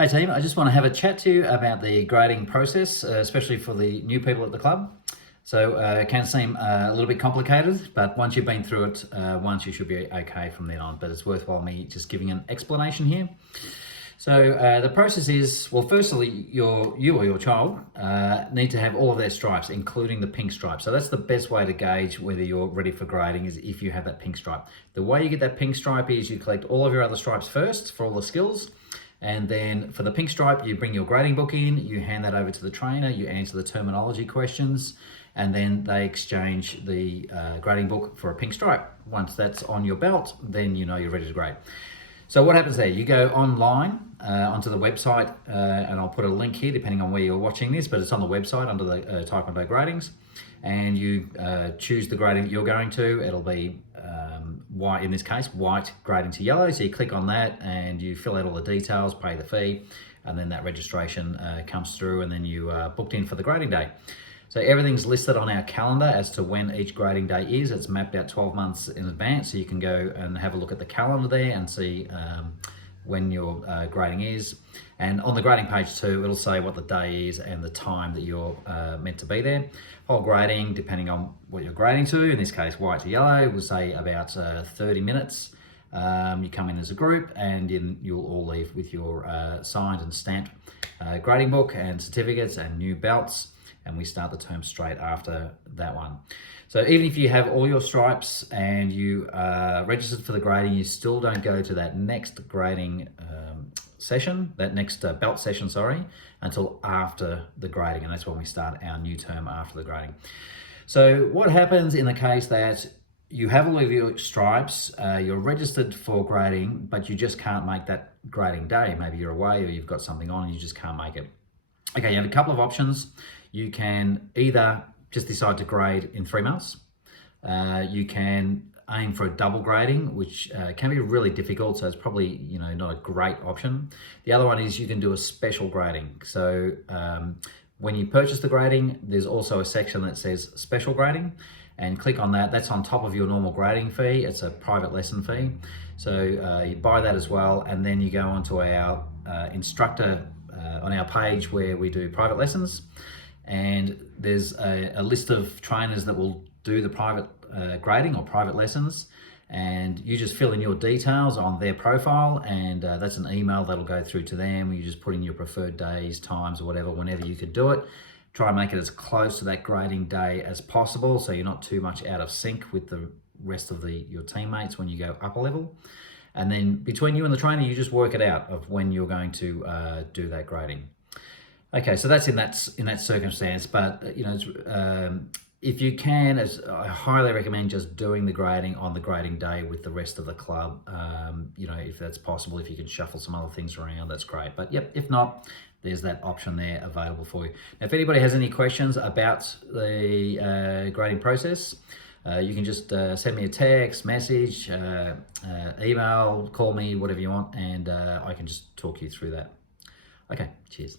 Hey team, I just want to have a chat to you about the grading process, especially for the new people at the club. So it can seem a little bit complicated, but once you've been through it once, you should be okay from then on. But it's worthwhile me just giving an explanation here. So the process is, well, firstly, you or your child need to have all of their stripes, including the pink stripe. So that's the best way to gauge whether you're ready for grading, is if you have that pink stripe. The way you get that pink stripe is you collect all of your other stripes first for all the skills. And then for the pink stripe, you bring your grading book in, you hand that over to the trainer, you answer the terminology questions, and then they exchange the grading book for a pink stripe. Once that's on your belt, then you know you're ready to grade. So what happens there? You go online onto the website, and I'll put a link here depending on where you're watching this, but it's on the website under the Taekwondo gradings, and you choose the grading that you're going to. It'll be white, in this case, white grading to yellow. So you click on that and you fill out all the details, pay the fee, and then that registration comes through, and then you are booked in for the grading day. So everything's listed on our calendar as to when each grading day is. It's mapped out 12 months in advance, so you can go and have a look at the calendar there and see when your grading is. And on the grading page too, it'll say what the day is and the time that you're meant to be there. Whole grading, depending on what you're grading to, in this case white to yellow, we'll say about 30 minutes. You come in as a group, and you'll all leave with your signed and stamped grading book and certificates and new belts, and we start the term straight after that one. So even if you have all your stripes and you are registered for the grading, you still don't go to that next grading session, that next belt session, sorry, until after the grading, and that's when we start our new term after the grading. So what happens in the case that you have all of your stripes, you're registered for grading, but you just can't make that grading day? Maybe you're away or you've got something on and you just can't make it. Okay, you have a couple of options. You can either just decide to grade in 3 months. You can aim for a double grading, which can be really difficult, so it's probably not a great option. The other one is you can do a special grading. So when you purchase the grading, there's also a section that says special grading, and click on that. That's on top of your normal grading fee. It's a private lesson fee. So you buy that as well, and then you go onto our instructor on our page where we do private lessons. And there's a list of trainers that will do the private grading or private lessons, and you just fill in your details on their profile, and that's an email that'll go through to them. You just put in your preferred days, times, or whatever, whenever you could do it. Try and make it as close to that grading day as possible, so you're not too much out of sync with the rest of your teammates when you go up a level. And then between you and the trainer, you just work it out of when you're going to do that grading. Okay, so that's in that circumstance, but if you can, I highly recommend just doing the grading on the grading day with the rest of the club. If that's possible, if you can shuffle some other things around, that's great. But yep, if not, there's that option there available for you. Now, if anybody has any questions about the grading process, you can just send me a text, message, email, call me, whatever you want, and I can just talk you through that. Okay, cheers.